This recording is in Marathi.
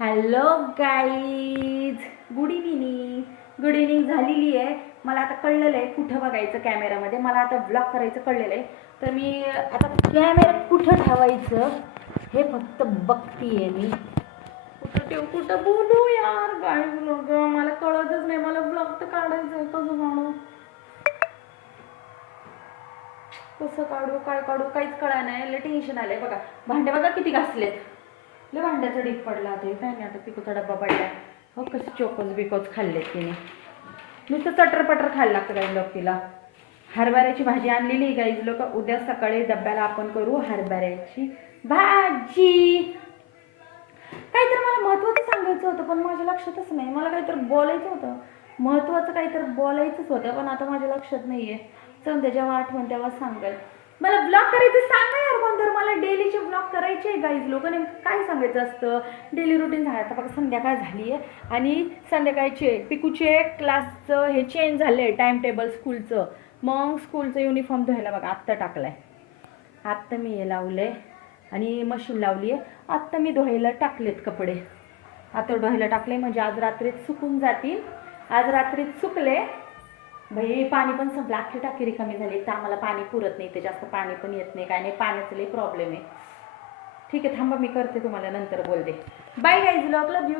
Hello guys good evening good evening झालेली आहे. मला आता कळलेलं आहे कुठं बघायचं कॅमेरामध्ये मला आता ब्लॉक करायचं कळलेलं आहे. तर मी आता कॅमेरा कुठं ठेवायचं हे फक्त बघतीये मी. कुठं ठेवू कुठं बोलू यार? काय लोक मला कळतच नाही. मला ब्लॉग तर काढायचं आहे कसं म्हणू कसं काढू काय काढू? काहीच कळा नाही. टेन्शन आलंय बघा. भांडे बघा किती घासलेत. लय भांड्याचा डीप पडला आता. काय नाही आता पिकोचा डब्बा पडला. हो कसे चोकोज बिकोज खाल्लेत तिने. नुसतं चटर पटर खायला लागतं काही लोक तिला. हरभऱ्याची भाजी आणलेली गाईज लोक. उद्या सकाळी डब्याला आपण करू हरभऱ्याची भाजी. काहीतरी मला महत्त्वाचं सांगायचं होतं पण माझ्या लक्षातच नाही. मला काहीतरी बोलायचं होतं. महत्त्वाचं काहीतरी बोलायचंच होतं पण आता माझ्या लक्षात नाहीये. चल जेव्हा आठवण तेव्हा सांगेल. मला ब्लॉग करायचं सांगा यार कोणतर मला डेलीचे ब्लॉग करायचे आहे गाईज लोक नेमकं काय सांगायचं असतं? डेली रुटीन झालं आता बघा संध्याकाळ झाली आहे. आणि संध्याकाळचे पिकूचे क्लासचं हे चेंज झालं आहे टाईम टेबल स्कूलचं मग स्कूलचं युनिफॉर्म धुवायला बघा आत्ता टाकलं आहे आत्ता मी हे लावलं आणि मशीन लावली आहे आत्ता मी धुवायला टाकलेत कपडे. आता धुवायला टाकले म्हणजे आज रात्रीत सुकून जातील. आज रात्रीत सुकले भाई पाणी पण संपलं. अख्खी टाकी रिकामी झाली. तर आम्हाला पाणी पुरत नाही ते जास्त पाणी पण येत नाही काय नाही पाण्याचा लई प्रॉब्लेम आहे. ठीक आहे थांबा मी करते तुम्हाला नंतर बोलते. Bye guys lock love you